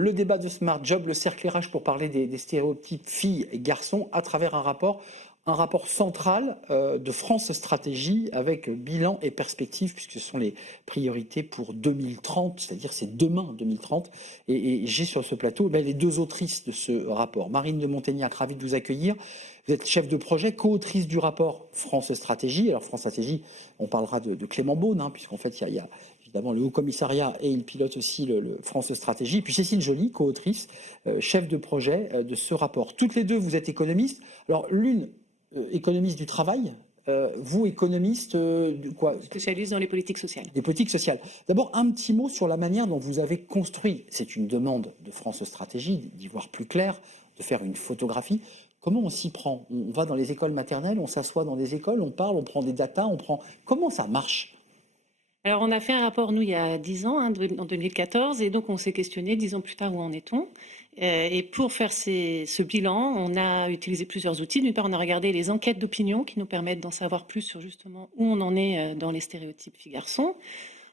le débat de Smart Job, le cercle RH pour parler des stéréotypes filles et garçons à travers un rapport central de France Stratégie avec bilan et perspective, puisque ce sont les priorités pour 2030, c'est-à-dire c'est demain 2030. Et j'ai sur ce plateau les deux autrices de ce rapport. Marine de Montaignac, ravie de vous accueillir. Vous êtes chef de projet, co-autrice du rapport France Stratégie. Alors France Stratégie, on parlera de Clément Beaune, puisqu'en fait il y a évidemment le Haut Commissariat et il pilote aussi le France Stratégie. Puis Cécile Joly, co-autrice, chef de projet de ce rapport. Toutes les deux, vous êtes économistes. Alors l'une, économiste du travail, vous, économiste de quoi? Spécialiste dans les politiques sociales. Des politiques sociales. D'abord, un petit mot sur la manière dont vous avez construit. C'est une demande de France Stratégie, d'y voir plus clair, de faire une photographie. Comment on s'y prend? On va dans les écoles maternelles, on s'assoit dans des écoles, on parle, on prend des datas, on prend... Comment ça marche? Alors, on a fait un rapport, nous, il y a 10 ans, en 2014, et donc on s'est questionné 10 ans plus tard où en est-on. Et pour faire ce bilan, on a utilisé plusieurs outils. D'une part, on a regardé les enquêtes d'opinion qui nous permettent d'en savoir plus sur justement où on en est dans les stéréotypes filles-garçons.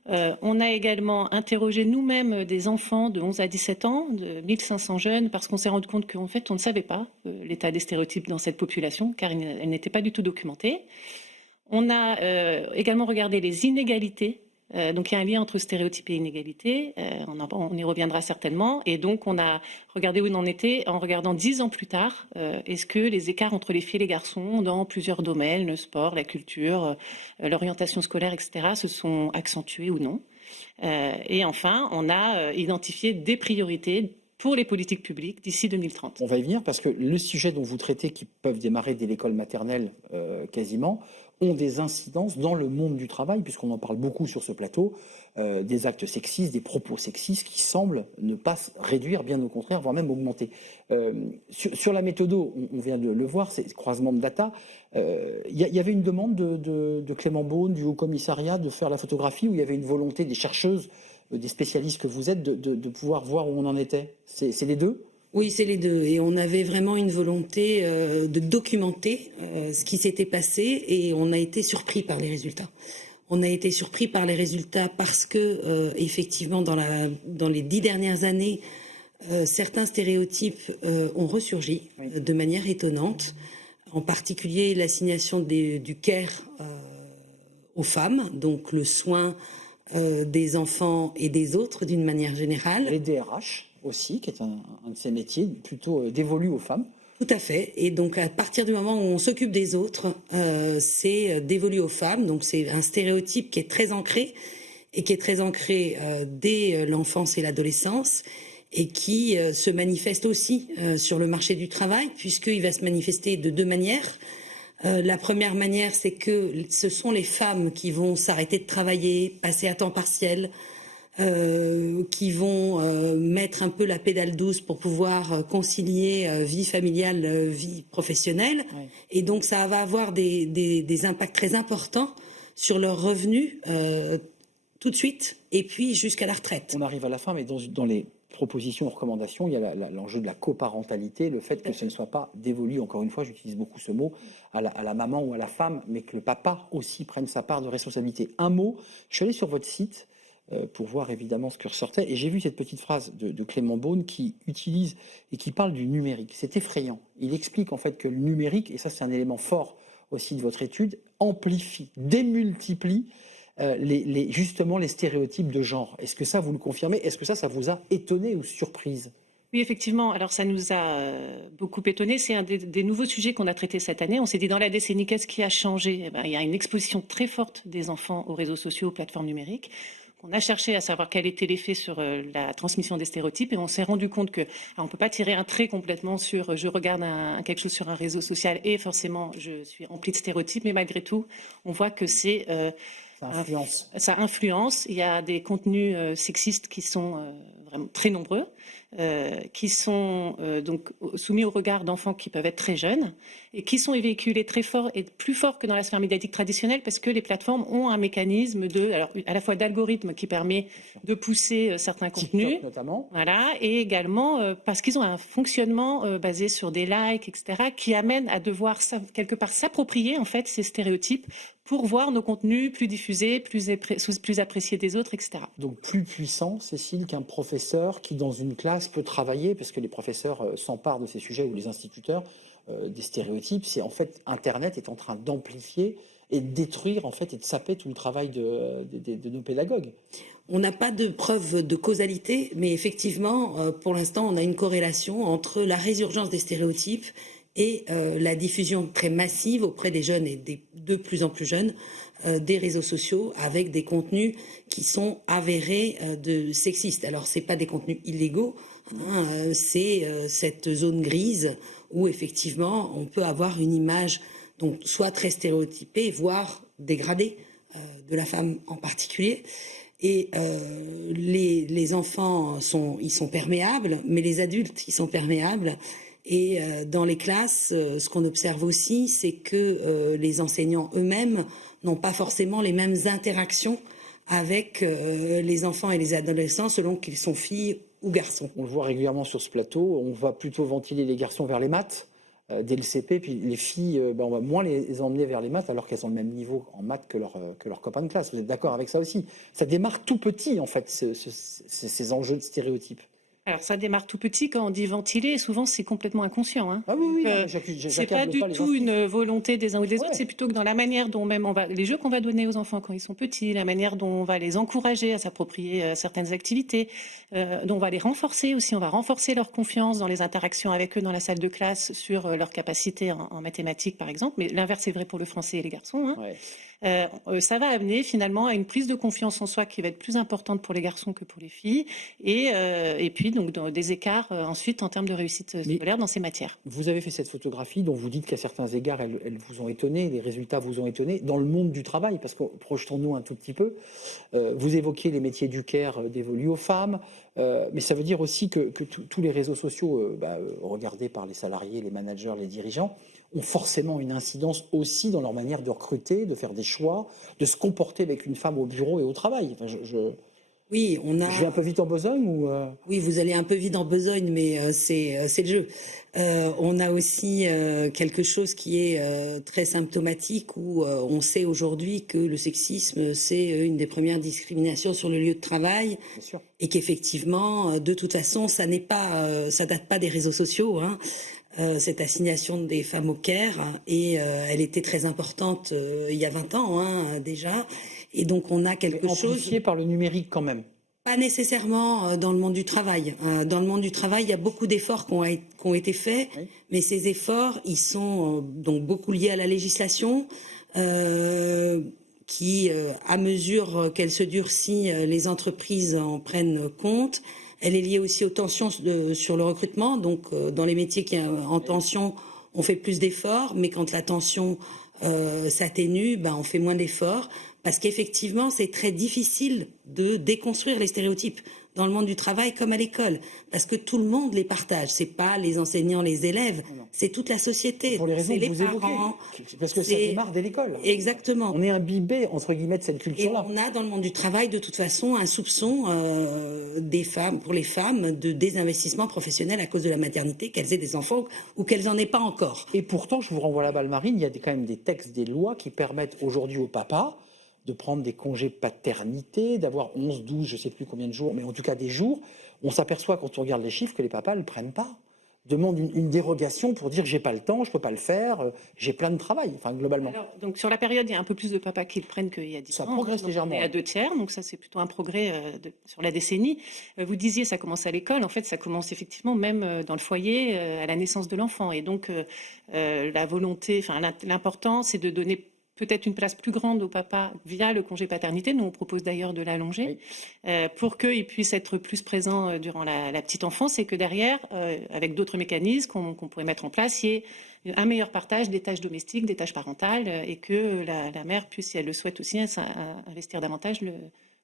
On a également interrogé nous-mêmes des enfants de 11 à 17 ans, de 1500 jeunes, parce qu'on s'est rendu compte qu'en fait, on ne savait pas l'état des stéréotypes dans cette population, car elle n'était pas du tout documentée. On a également regardé les inégalités. Donc il y a un lien entre stéréotypes et inégalités, on y reviendra certainement. Et donc on a regardé où on en était en regardant 10 ans plus tard, est-ce que les écarts entre les filles et les garçons dans plusieurs domaines, le sport, la culture, l'orientation scolaire, etc., se sont accentués ou non. Et enfin, on a identifié des priorités pour les politiques publiques d'ici 2030. On va y venir parce que le sujet dont vous traitez, qui peuvent démarrer dès l'école maternelle quasiment, ont des incidences dans le monde du travail, puisqu'on en parle beaucoup sur ce plateau, des actes sexistes, des propos sexistes qui semblent ne pas se réduire, bien au contraire, voire même augmenter. Sur la méthode, on vient de le voir, c'est croisement de data. Y avait une demande de Clément Beaune, du Haut Commissariat, de faire la photographie, où il y avait une volonté des chercheuses, des spécialistes que vous êtes, de pouvoir voir où on en était. C'est les deux ? Oui, c'est les deux. Et on avait vraiment une volonté de documenter ce qui s'était passé et on a été surpris par les résultats. On a été surpris par les résultats parce que, effectivement, dans les 10 dernières années, certains stéréotypes ont ressurgi de manière étonnante. En particulier, l'assignation du care aux femmes, donc le soin des enfants et des autres d'une manière générale. Les DRH aussi, qui est un de ces métiers plutôt dévolu aux femmes. Tout à fait. Et donc, à partir du moment où on s'occupe des autres, c'est dévolu aux femmes. Donc, c'est un stéréotype qui est très ancré et qui est très ancré dès l'enfance et l'adolescence et qui se manifeste aussi sur le marché du travail, puisqu'il va se manifester de deux manières. La première manière, c'est que ce sont les femmes qui vont s'arrêter de travailler, passer à temps partiel, qui vont mettre un peu la pédale douce pour pouvoir concilier vie familiale, vie professionnelle. Oui. Et donc ça va avoir des impacts très importants sur leurs revenus tout de suite et puis jusqu'à la retraite. On arrive à la fin, mais dans les propositions, recommandations, il y a l'enjeu de la coparentalité, le fait que ce ne soit pas dévolu, encore une fois, j'utilise beaucoup ce mot, à la maman ou à la femme, mais que le papa aussi prenne sa part de responsabilité. Un mot, je suis allé sur votre site pour voir évidemment ce que ressortait, et j'ai vu cette petite phrase de Clément Beaune qui utilise et qui parle du numérique. C'est effrayant. Il explique en fait que le numérique, et ça c'est un élément fort aussi de votre étude, amplifie, démultiplie justement les stéréotypes de genre. Est-ce que ça, vous le confirmez? Est-ce que ça vous a étonné ou surprise? Oui, effectivement. Alors, ça nous a beaucoup étonné. C'est un des nouveaux sujets qu'on a traités cette année. On s'est dit, dans la décennie, qu'est-ce qui a changé? Il y a une exposition très forte des enfants aux réseaux sociaux, aux plateformes numériques. On a cherché à savoir quel était l'effet sur la transmission des stéréotypes et on s'est rendu compte que on ne peut pas tirer un trait complètement sur je regarde quelque chose sur un réseau social et forcément je suis rempli de stéréotypes, mais malgré tout, on voit que ça influence. Il y a des contenus sexistes qui sont vraiment très nombreux, qui sont donc soumis au regard d'enfants qui peuvent être très jeunes et qui sont véhiculés très fort et plus fort que dans la sphère médiatique traditionnelle parce que les plateformes ont un mécanisme à la fois d'algorithme qui permet de pousser certains contenus, TikTok notamment. Voilà, et également parce qu'ils ont un fonctionnement basé sur des likes, etc., qui amène à devoir quelque part s'approprier en fait ces stéréotypes pour voir nos contenus plus diffusés, plus appréciés des autres, etc. Donc plus puissant, Cécile, qu'un professeur professeur qui, dans une classe, peut travailler, parce que les professeurs s'emparent de ces sujets, ou les instituteurs, des stéréotypes. C'est en fait, Internet est en train d'amplifier et de détruire, en fait, et de saper tout le travail de nos pédagogues. On n'a pas de preuve de causalité, mais effectivement, pour l'instant, on a une corrélation entre la résurgence des stéréotypes et la diffusion très massive auprès des jeunes et de plus en plus jeunes des réseaux sociaux avec des contenus qui sont avérés de sexistes. Alors, c'est pas des contenus illégaux, hein, c'est cette zone grise où effectivement on peut avoir une image donc soit très stéréotypée, voire dégradée de la femme en particulier. Et les enfants sont perméables, mais les adultes ils sont perméables. Et dans les classes, ce qu'on observe aussi, c'est que les enseignants eux-mêmes n'ont pas forcément les mêmes interactions avec les enfants et les adolescents selon qu'ils sont filles ou garçons. On le voit régulièrement sur ce plateau, on va plutôt ventiler les garçons vers les maths dès le CP, puis les filles, on va moins les emmener vers les maths alors qu'elles ont le même niveau en maths que leurs copains de classe. Vous êtes d'accord avec ça aussi? Ça démarre tout petit, en fait, ces enjeux de stéréotypes. Alors, ça démarre tout petit. Quand on dit ventiler, souvent, c'est complètement inconscient. Hein. Ah oui, C'est pas du tout une volonté des uns ou des autres. Ouais. C'est plutôt que dans la manière dont même les jeux qu'on va donner aux enfants quand ils sont petits, la manière dont on va les encourager à s'approprier certaines activités, dont on va les renforcer aussi. On va renforcer leur confiance dans les interactions avec eux dans la salle de classe sur leur capacité en mathématiques, par exemple. Mais l'inverse est vrai pour le français et les garçons. Hein. Ouais. Ça va amener finalement à une prise de confiance en soi qui va être plus importante pour les garçons que pour les filles, et puis donc des écarts ensuite en termes de réussite scolaire dans ces matières. Vous avez fait cette photographie dont vous dites qu'à certains égards, elles vous ont étonné, les résultats vous ont étonné, dans le monde du travail, parce que projetons-nous un tout petit peu, vous évoquiez les métiers du care dévolus aux femmes, mais ça veut dire aussi que tous les réseaux sociaux regardés par les salariés, les managers, les dirigeants, ont forcément une incidence aussi dans leur manière de recruter, de faire des choix, de se comporter avec une femme au bureau et au travail. Enfin, Oui, on a. Je vais un peu vite en besogne ou Oui, vous allez un peu vite en besogne, mais c'est le jeu. On a aussi quelque chose qui est très symptomatique où on sait aujourd'hui que le sexisme, c'est une des premières discriminations sur le lieu de travail. Bien sûr. Et qu'effectivement, de toute façon, ça date pas des réseaux sociaux, hein. Cette assignation des femmes au care, et elle était très importante il y a 20 ans hein, déjà. Et donc on a quelque chose amplifié par le numérique quand même. Pas nécessairement dans le monde du travail. Dans le monde du travail, il y a beaucoup d'efforts qui ont été faits, Oui. mais ces efforts, ils sont donc beaucoup liés à la législation, qui, à mesure qu'elle se durcit, les entreprises en prennent compte. Elle est liée aussi aux tensions sur le recrutement. Donc, dans les métiers qui sont en tension, on fait plus d'efforts, mais quand la tension s'atténue, on fait moins d'efforts. Parce qu'effectivement, c'est très difficile de déconstruire les stéréotypes dans le monde du travail comme à l'école. Parce que tout le monde les partage. C'est pas les enseignants, les élèves, c'est toute la société. Pour les raisons c'est que les vous parents. évoquez. Parce que ça démarre dès l'école. Exactement. On est imbibé, entre guillemets, de cette Et culture-là. on a dans le monde du travail, de toute façon, un soupçon des femmes, pour les femmes, de désinvestissement professionnel à cause de la maternité, qu'elles aient des enfants ou qu'elles n'en aient pas encore. Et pourtant, je vous renvoie la balle marine, il y a quand même des textes, des lois qui permettent aujourd'hui aux papas de prendre des congés paternité, d'avoir 11, 12, je ne sais plus combien de jours, mais en tout cas des jours. On s'aperçoit quand on regarde les chiffres que les papas ne le prennent pas. Demandent une dérogation pour dire j'ai pas le temps, je peux pas le faire, j'ai plein de travail, enfin globalement. Alors, donc sur la période, il y a un peu plus de papas qui le prennent qu'il y a 10 Ça ans. progresse Donc, légèrement. On est à 2/3, donc ça c'est plutôt un progrès sur la décennie. Vous disiez ça commence à l'école, en fait ça commence effectivement même dans le foyer à la naissance de l'enfant. Et donc la volonté, enfin l'important c'est de donner peut-être une place plus grande au papa via le congé paternité. Nous, on propose d'ailleurs de l'allonger pour qu'il puisse être plus présent durant la petite enfance et que derrière, avec d'autres mécanismes qu'on pourrait mettre en place, il y ait un meilleur partage des tâches domestiques, des tâches parentales et que la mère puisse, si elle le souhaite aussi, investir davantage le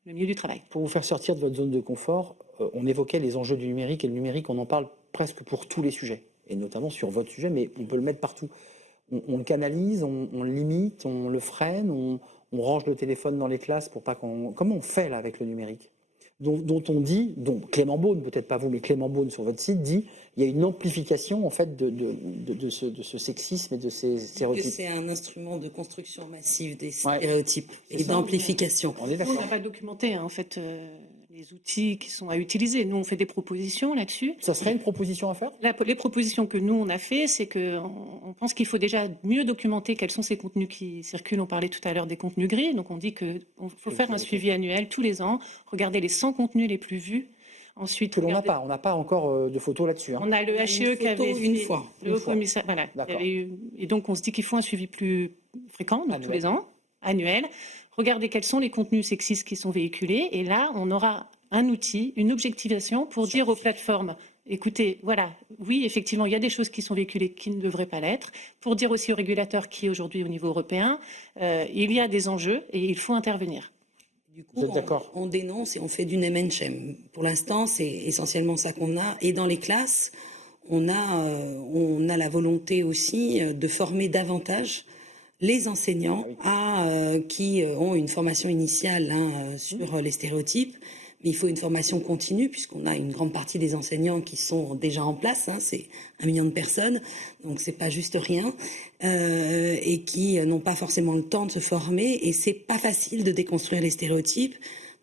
milieu du travail. Pour vous faire sortir de votre zone de confort, on évoquait les enjeux du numérique, et le numérique, on en parle presque pour tous les sujets, et notamment sur votre sujet, mais on peut le mettre partout. On le canalise, on le limite, on le freine, on range le téléphone dans les classes pour pas qu'on... Comment on fait là avec le numérique dont on dit, dont Clément Beaune, peut-être pas vous, mais Clément Beaune sur votre site dit, il y a une amplification en fait de ce sexisme et de ces stéréotypes. C'est un instrument de construction massive des stéréotypes et ça. d'amplification. On est On d'accord. n'a pas documenté en fait des outils qui sont à utiliser. Nous, on fait des propositions là-dessus. Ça serait une proposition à faire? Les propositions que nous, on a fait, c'est qu'on pense qu'il faut déjà mieux documenter quels sont ces contenus qui circulent. On parlait tout à l'heure des contenus gris. Donc, on dit qu'il faut faire un suivi annuel tous les ans, regarder les 100 contenus les plus vus. Ensuite, Que l'on n'a pas. On n'a pas encore de photos là-dessus. Hein. On a le HCE qui avait une fois. Le haut commissaire, voilà. Et donc, on se dit qu'il faut un suivi plus fréquent, donc tous les ans, annuel. Regardez quels sont les contenus sexistes qui sont véhiculés. Et là, on aura un outil, une objectivation pour dire aux plateformes, écoutez, voilà, oui, effectivement, il y a des choses qui sont véhiculées qui ne devraient pas l'être. Pour dire aussi aux régulateurs qui, aujourd'hui, au niveau européen, il y a des enjeux et il faut intervenir. Du coup, on dénonce et on fait du name and shame. Pour l'instant, c'est essentiellement ça qu'on a. Et dans les classes, on a la volonté aussi de former davantage les enseignants qui ont une formation initiale sur les stéréotypes. Mais il faut une formation continue puisqu'on a une grande partie des enseignants qui sont déjà en place. C'est 1 million de personnes, donc c'est pas juste rien, et qui n'ont pas forcément le temps de se former. Et c'est pas facile de déconstruire les stéréotypes.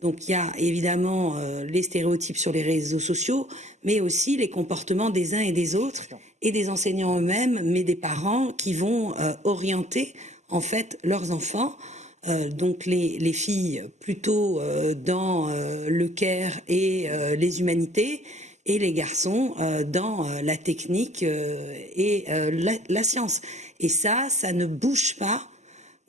Donc il y a évidemment les stéréotypes sur les réseaux sociaux, mais aussi les comportements des uns et des autres, et des enseignants eux-mêmes, mais des parents qui vont orienter en fait leurs enfants. Donc les filles plutôt dans le care et les humanités, et les garçons dans la technique et la science. Et ça ne bouge pas,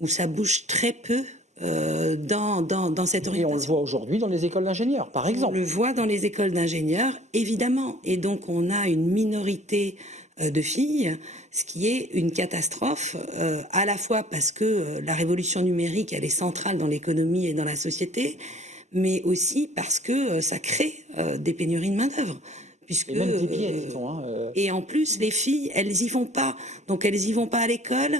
ou ça bouge très peu dans cette orientation. Et on le voit aujourd'hui dans les écoles d'ingénieurs, par exemple. On le voit dans les écoles d'ingénieurs, évidemment. Et donc on a une minorité de filles, ce qui est une catastrophe, à la fois parce que la révolution numérique, elle est centrale dans l'économie et dans la société, mais aussi parce que ça crée des pénuries de main-d'œuvre. Et même des pieds, Et en plus, les filles, elles y vont pas. Donc elles y vont pas à l'école.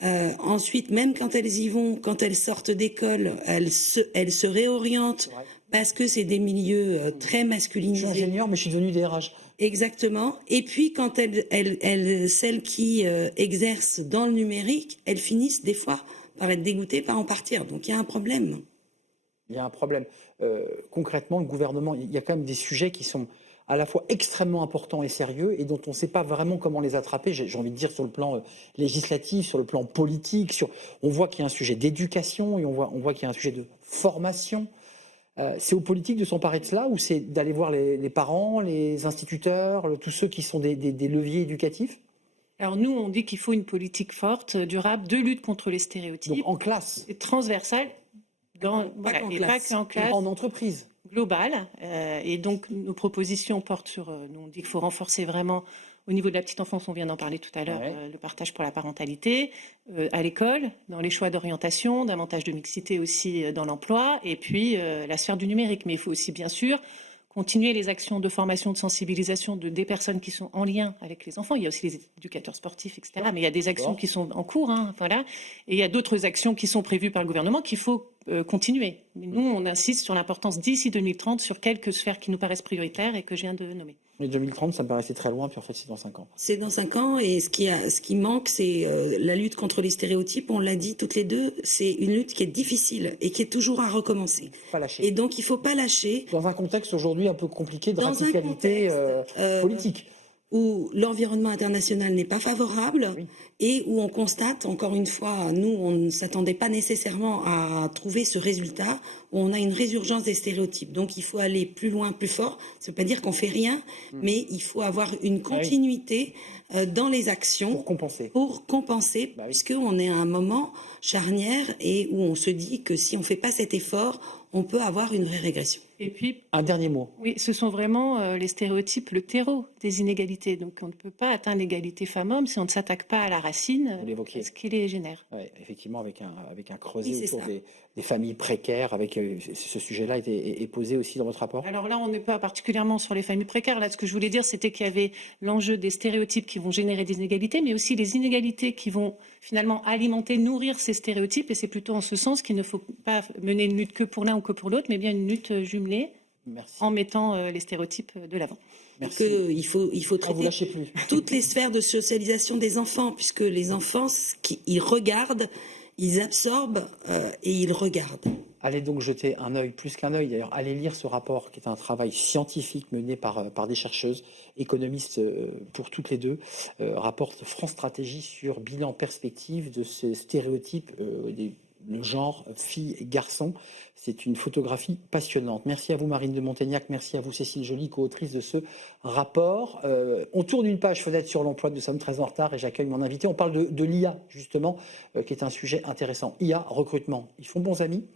Ensuite, même quand elles y vont, quand elles sortent d'école, elles se réorientent parce que c'est des milieux très masculinisés. Je suis ingénieur, mais je suis devenue DRH. Exactement. Et puis, quand celles qui exercent dans le numérique, elles finissent des fois par être dégoûtées, par en partir. Donc, il y a un problème. Il y a un problème. Concrètement, le gouvernement, il y a quand même des sujets qui sont à la fois extrêmement importants et sérieux et dont on ne sait pas vraiment comment les attraper. J'ai envie de dire sur le plan législatif, sur le plan politique. On voit qu'il y a un sujet d'éducation et on voit qu'il y a un sujet de formation. C'est aux politiques de s'emparer de cela ou c'est d'aller voir les parents, les instituteurs, tous ceux qui sont des leviers éducatifs? Alors nous, on dit qu'il faut une politique forte, durable, de lutte contre les stéréotypes. Donc en classe. Et transversale, pas qu'en classe. En entreprise. Globale. Et donc nos propositions portent sur, nous on dit qu'il faut renforcer vraiment au niveau de la petite enfance, on vient d'en parler tout à l'heure, le partage pour la parentalité, à l'école, dans les choix d'orientation, davantage de mixité aussi dans l'emploi, et puis la sphère du numérique. Mais il faut aussi, bien sûr, continuer les actions de formation, de sensibilisation des personnes qui sont en lien avec les enfants. Il y a aussi les éducateurs sportifs, etc. Mais il y a des actions qui sont en cours, voilà. Et il y a d'autres actions qui sont prévues par le gouvernement qu'il faut continuer. Mais nous, on insiste sur l'importance d'ici 2030 sur quelques sphères qui nous paraissent prioritaires et que je viens de nommer. Mais 2030, ça me paraissait très loin, puis en fait, c'est dans 5 ans. C'est dans 5 ans, et ce qui manque, c'est la lutte contre les stéréotypes. On l'a dit toutes les deux, c'est une lutte qui est difficile et qui est toujours à recommencer. Pas lâcher. Et donc, il ne faut pas lâcher. Dans un contexte aujourd'hui un peu compliqué de radicalité politique. Où l'environnement international n'est pas favorable et où on constate, encore une fois, nous, on ne s'attendait pas nécessairement à trouver ce résultat, où on a une résurgence des stéréotypes. Donc, il faut aller plus loin, plus fort. Ça ne veut pas dire qu'on fait rien, mais il faut avoir une continuité dans les actions pour compenser puisqu'on est à un moment charnière et où on se dit que si on ne fait pas cet effort, on peut avoir une vraie régression. Et puis, un dernier mot. Oui, ce sont vraiment les stéréotypes, le terreau des inégalités. Donc on ne peut pas atteindre l'égalité femmes-hommes si on ne s'attaque pas à la racine, ce qui les génère. Ouais, effectivement, avec un creuset autour des familles précaires, avec ce sujet-là est posé aussi dans votre rapport. Alors là, on n'est pas particulièrement sur les familles précaires. Là, ce que je voulais dire, c'était qu'il y avait l'enjeu des stéréotypes qui vont générer des inégalités, mais aussi les inégalités qui vont finalement alimenter, nourrir ces stéréotypes. Et c'est plutôt en ce sens qu'il ne faut pas mener une lutte que pour l'un ou que pour l'autre, mais bien une lutte jumelée. Merci. En mettant les stéréotypes de l'avant. Merci. Il faut traiter toutes les sphères de socialisation des enfants, puisque les enfants, ils regardent ils absorbent et ils regardent. Allez donc jeter un œil, plus qu'un œil d'ailleurs, allez lire ce rapport qui est un travail scientifique mené par des chercheuses, économistes pour toutes les deux, rapport de France Stratégie sur bilan perspective de ces stéréotypes, le genre fille et garçon. C'est une photographie passionnante. Merci à vous Marine de Montaignac, merci à vous Cécile Joly, co-autrice de ce rapport. On tourne une page fenêtre sur l'emploi, nous sommes très en retard et j'accueille mon invité. On parle de l'IA justement, qui est un sujet intéressant. IA, recrutement, ils font bons amis ?